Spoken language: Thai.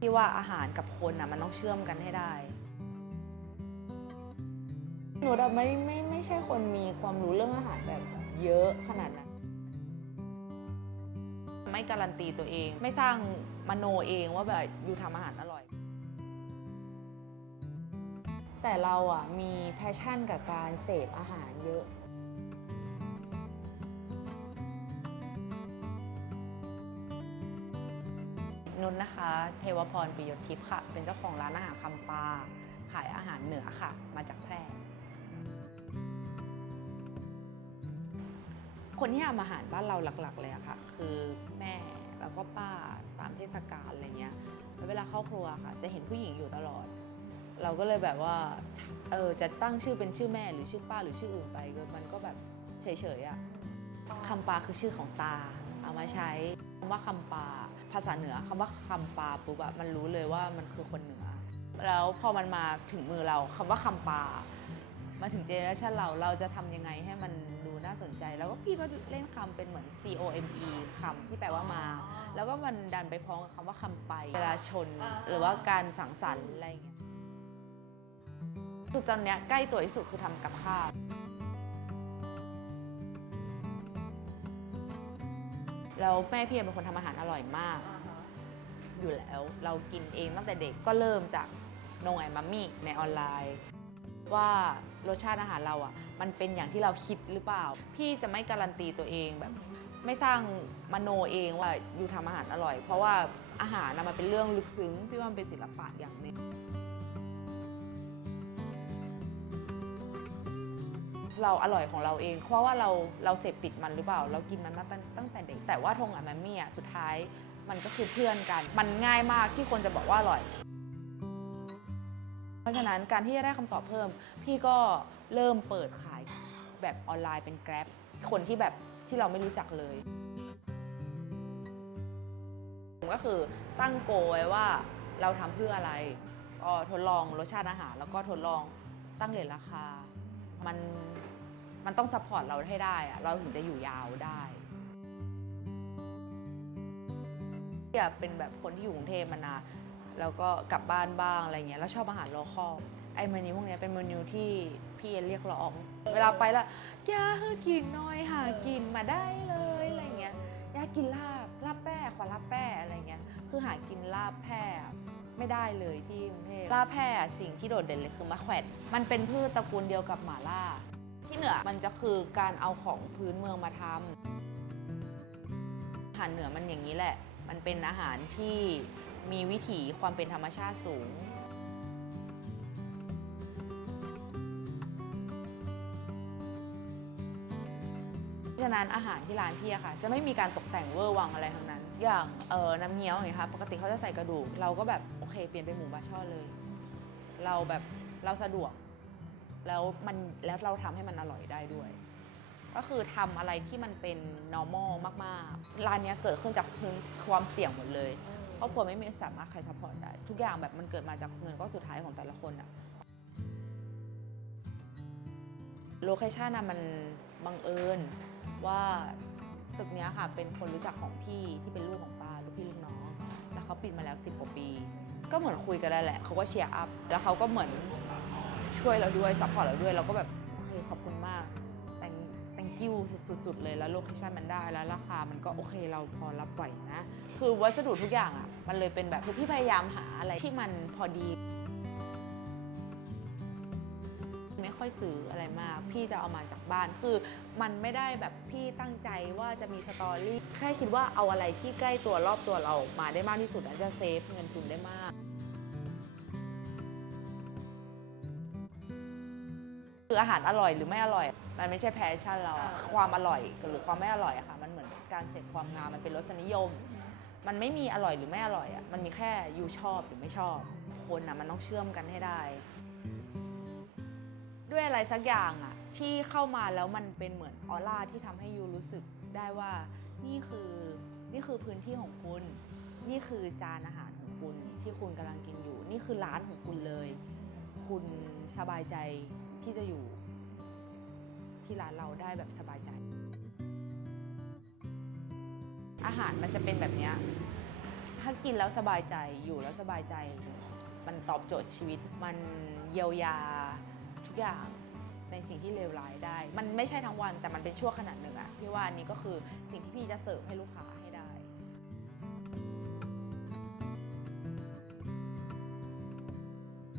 พี่ว่าอาหารกับคนอะมันต้องเชื่อมกันให้ได้ หนูแบบไม่ไม่ไม่ใช่คนมีความรู้เรื่องอาหารแบบเยอะขนาดนั้น ไม่การันตีตัวเอง ไม่สร้างมโนเองว่าแบบอยู่ทำอาหารอร่อย แต่เราอะมีแพชชั่นกับการเสพอาหารเยอะ นุนนะคะ เทวพรปิยทิพย์ค่ะ เป็นเจ้าของร้านอาหารคำปาขายอาหารเหนือค่ะ มาจากแพร่ คนที่ทำอาหารบ้านเราหลักๆเลยอะค่ะ คือแม่แล้วก็ป้าตามเทศกาลอะไรเงี้ยแล้วเวลาเข้าครัวค่ะ จะเห็นผู้หญิงอยู่ตลอด เราก็เลยแบบว่าเออจะตั้งชื่อเป็นชื่อแม่หรือชื่อป้าหรือชื่ออื่นไปก็มันก็แบบเฉยๆอะคำปาคือชื่อของตา เอามาใช้คำว่าคำปา ภาษาเหนือคำว่าคำปาปุ๊บอะมันรู้เลยว่ามันคือคนเหนือ แล้วพอมันมาถึงมือเราคำว่าคำปามาถึงเจเนอเรชันเราเราจะทำยังไงให้มันดูน่าสนใจ แล้วก็พี่ก็เล่นคำเป็นเหมือน C O M E คำที่แปลว่ามา แล้วก็มันดันไปพ้องกับคำว่าคำไปเวลาชน หรือว่าการสังสรรค์อะไรอย่างเงี้ยคือตอนเนี้ยใกล้ตัวที่สุดคือทำกับข้าว แล้วแม่พี่เป็นคนทำอาหารอร่อยมาก อยู่แล้ว เรากินเองตั้งแต่เด็กก็เริ่มจากโนไอมัมมี่ในออนไลน์ ว่ารสชาติอาหารเราอะ มันเป็นอย่างที่เราคิดหรือเปล่า พี่จะไม่การันตีตัวเองแบบ ไม่สร้างมโนเองว่าอยู่ทำอาหารอร่อย เพราะว่าอาหารน่ะมันเป็นเรื่องลึกซึ้งพี่ว่ามันเป็นศิลปะอย่างหนึ่ง เราอร่อยของเราเอง เพราะว่าเราเราเสพติดมันหรือเปล่า เรากินมันมาตั้งตั้งแต่เด็ก แต่ว่าทงกับแมมมี่อะสุดท้ายมันก็คือเพื่อนกัน มันง่ายมากที่คนจะบอกว่าอร่อย เพราะฉะนั้นการที่จะได้คำตอบเพิ่ม พี่ก็เริ่มเปิดขายแบบออนไลน์เป็น Grab คนที่แบบที่เราไม่รู้จักเลยก็คือตั้งโกไว้ว่าเราทำเพื่ออะไรก็ทดลองรสชาติอาหาร แล้วก็ทดลองตั้งเหรทราคา มันมันต้องซัพพอร์ตเราให้ได้อะเราถึงจะอยู่ยาวได้อยากเป็นแบบคนที่อยู่กรุงเทพมานานแล้วก็กลับบ้านบ้างอะไรเงี้ยแล้วชอบอาหารโลคอลไอ้เมนูพวกนี้เป็นเมนูที่พี่เรียกร้อง เวลาไปแล้วอยากกินน้อยหากินมาได้เลยอะไรเงี้ยอยากกินลาบลาบแป้ขอลาบแป้อะไรเงี้ยคือหากินลาบแพร ไม่ได้เลยที่กรุงเทพลาแพร่สิ่งที่โดดเด่นเลยคือมะแขวนมันเป็นพืชตระกูลเดียวกับหม่าล่า ที่เหนือมันจะคือการเอาของพื้นเมืองมาทำอาหารเหนือมันอย่างนี้แหละ มันเป็นอาหารที่มีวิถีความเป็นธรรมชาติสูง ฉะนั้นอาหารที่ร้านพี่อะค่ะ จะไม่มีการตกแต่งเวอร์วังอะไรทั้งนั้น อย่างเออน้ำเงี้ยวอย่างเงี้ยค่ะปกติเขาจะใส่กระดูกเราก็แบบ เคเปลี่ยนเป็นหมูบาช่อเลย เราแบบเราสะดวก แล้วมันแล้วเราทำให้มันอร่อยได้ด้วย ก็คือทำอะไรที่มันเป็น normal มากๆ ร้านนี้เกิดขึ้นจากพื้นความเสี่ยงหมดเลยครอบครัวไม่มีสามารถใครซัพพอร์ตได้ ทุกอย่างแบบมันเกิดมาจากเงินก็สุดท้ายของแต่ละคนอะโลเคชันอะมันบังเอิญว่าตึกนี้ค่ะเป็นคนรู้จักของพี่ที่เป็นลูกของป้าลูกพี่ลูกน้อง แล้วเขาปิดมาแล้ว 10กว่าปี ก็เหมือนคุยกันแล้วแหละเขาก็เชียร์อัพแล้วเขาก็เหมือนช่วยเราด้วยซัพพอร์ตเราด้วยเราก็แบบโอเคขอบคุณมากแต่งแต่งกิ้วสุดๆเลยแล้วโลเคชันมันได้แล้วราคามันก็โอเคเราพอรับไหวนะ คือวัสดุทุกอย่างอะมันเลยเป็นแบบคือพี่พยายามหาอะไรที่มันพอดี ค่อยซื้ออะไรมาก พี่จะเอามาจากบ้านคือ มันไม่ได้แบบพี่ตั้งใจว่าจะมีสตอรี่แค่คิดว่าเอาอะไรที่ใกล้ตัวรอบตัวเรามาได้มากที่สุดแล้วจะเซฟเงินทุนได้มากคืออาหารอร่อยหรือไม่อร่อย มันไม่ใช่แพชชั่นเราอะความอร่อยหรือความไม่อร่อยอะค่ะ มันเหมือนการเสพความงามมันเป็นรสนิยม มันไม่มีอร่อยหรือไม่อร่อยอะมันมีแค่ยูชอบหรือไม่ชอบ คนอะมันต้องเชื่อมกันให้ได้ ด้วยอะไรสักอย่างอะที่เข้ามาแล้วมันเป็นเหมือนออร่าที่ทำให้ยูรู้สึกได้ว่านี่คือนี่คือพื้นที่ของคุณ นี่คือจานอาหารของคุณที่คุณกำลังกินอยู่ นี่คือร้านของคุณเลย คุณสบายใจที่จะอยู่ที่ร้านเราได้แบบสบายใจ อาหารมันจะเป็นแบบนี้ถ้ากินแล้วสบายใจอยู่แล้วสบายใจ มันตอบโจทย์ชีวิต มันเยียวยา ทุกอย่างในสิ่งที่เลวร้ายได้ มันไม่ใช่ทั้งวันแต่มันเป็นช่วงขนาดหนึ่งอะพี่ว่าอันนี้ก็คือสิ่งที่พี่จะเสิร์ฟให้ลูกค้าให้